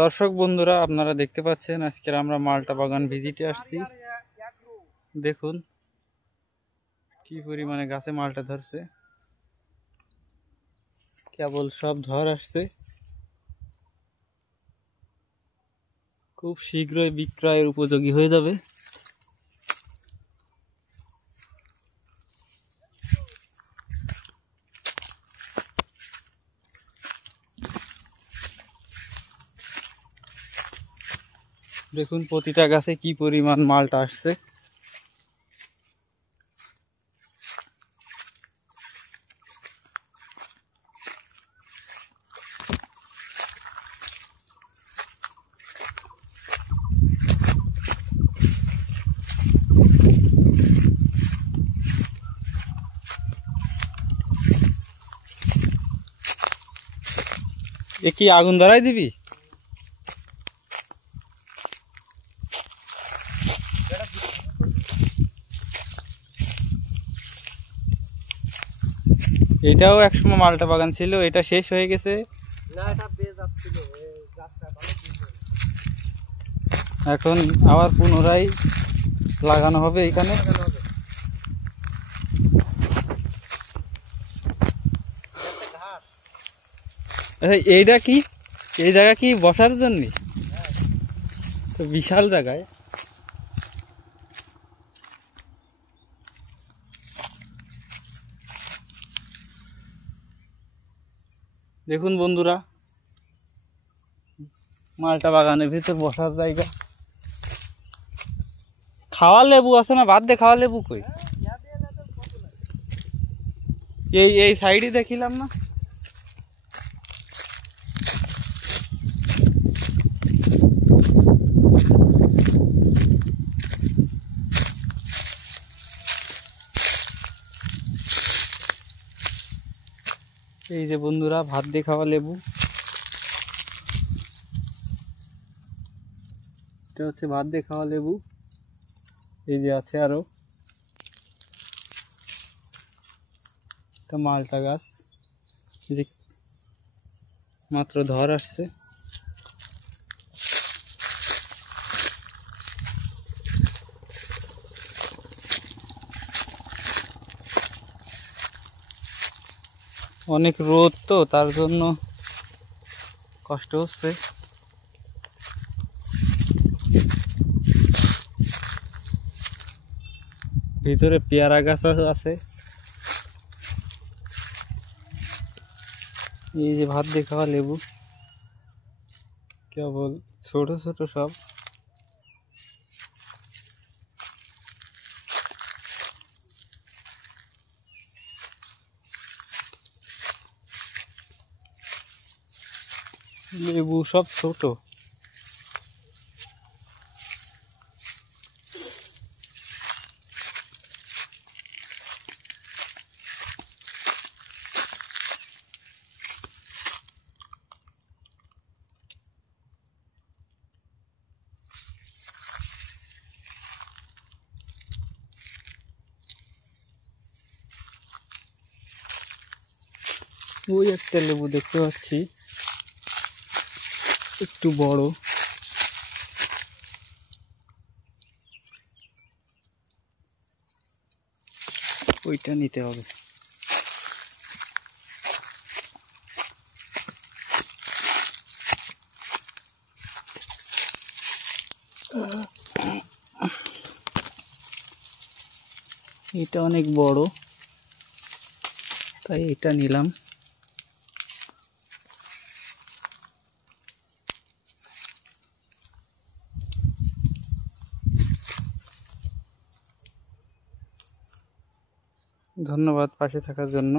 দর্শক বন্ধুরা, আপনারা দেখতে পাচ্ছেন আজকে আমরা মালটা বাগান ভিজিটে আসছি। দেখুন কি পরিমাণে গাছে মালটা ধরছে, কেবল সব ধর আসছে। খুব শীঘ্রই বিক্রয়ের উপযোগী হয়ে যাবে। দেখুন প্রতিটা গাছে কি পরিমাণ মালটা আসছে। এ কি আগুন ধরাই দিবি? এটাও একসময় মালটা বাগান ছিল, এটা শেষ হয়ে গেছে। এখন আবার পুনরায় লাগানো হবে এখানে। এইটা কি, এই জায়গা কি বসার জন্য? তো বিশাল জায়গায়। দেখুন বন্ধুরা, মালটা বাগানের ভিতর বসার জায়গা। খাওয়া লেবু আছে না? বাদ দে, খাওয়া লেবু কই? এই সাইডে দেখিলাম না। এই যে বন্ধুরা, ভাত দিয়ে খাওয়া লেবু। এটা হচ্ছে ভাত দিয়ে খাওয়া লেবু। এই যে আছে আরো একটা মালটা গাছ, যে মাত্র ধর আসছে। অনেক রোদ তো, তার জন্য কষ্ট হচ্ছে। ভিতরে পেয়ারা গাছ আছে। এই যে ভাত দিয়ে খাওয়া লেবু, কেবল ছোট ছোট সব। লেবু সব ছোট। ওই একটা লেবু দেখতে পাচ্ছি, একটু বড়। ওইটা নিতে হবে। এটা অনেক বড়, তাই এটা নিলাম। ধন্যবাদ পাশে থাকার জন্য।